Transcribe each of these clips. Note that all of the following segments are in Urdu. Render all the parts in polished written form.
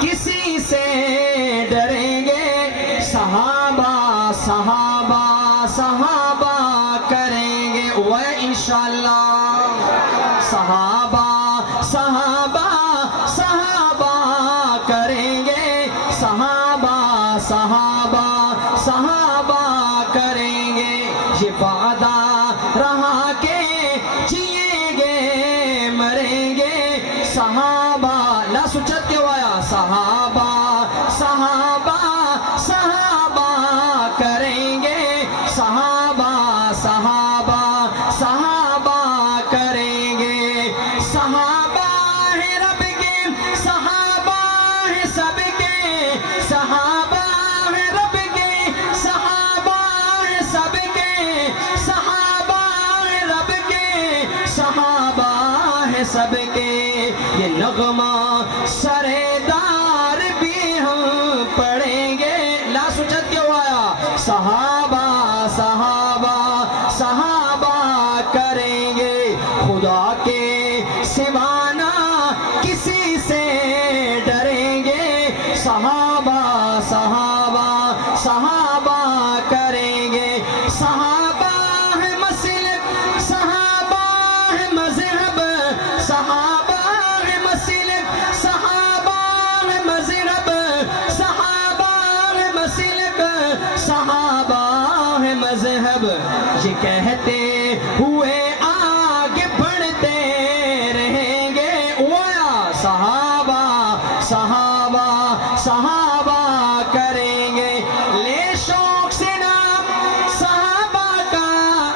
کسی سے ڈریں گے، صحابہ صحابہ صحابہ کریں گے وہ انشاءاللہ، صحابہ صحابہ صحابہ کریں گے، صحابہ صحابہ صحابہ کریں گے، یہ وعدہ رہا کہ جئیں گے مریں گے، صحابہ لا سچت کیوں آیا، صحابہ صحابہ صحابہ کریں گے، صحابہ صحابہ صحابہ کریں گے، صحابہ ہے رب کے، صحابہ ہے سب کے، صحابہ ہے رب کے، صحابہ ہے سب کے، صحابہ ہے رب کے، صحابہ ہے سب کے، یہ نغمہ سردار بھی ہم پڑھیں گے، لا سچت کیوں آیا، صحابہ صحابہ صحابہ کریں گے، خدا کے سوا نہ کسی سے ڈریں گے، صحابہ صحابہ صحابہ کریں گے، صحابہ ہے مسلک، صحابہ ہے مذہب، صحابہ ہے مسلک، صحابہ ہے مذہب، صحابہ ہے مسلک، صحابہ ہے مذہب، یہ کہتے ہوئے آگے بڑھتے رہیں گے، وایا صحابہ صحابہ صحابہ کریں گے، لے شوق سے نام صحابہ کا،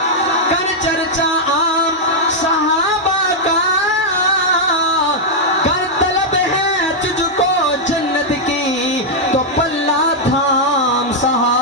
کر چرچا عام صحابہ کا، کر طلب ہے تجھ کو جنت کی تو پلہ تھام صحابہ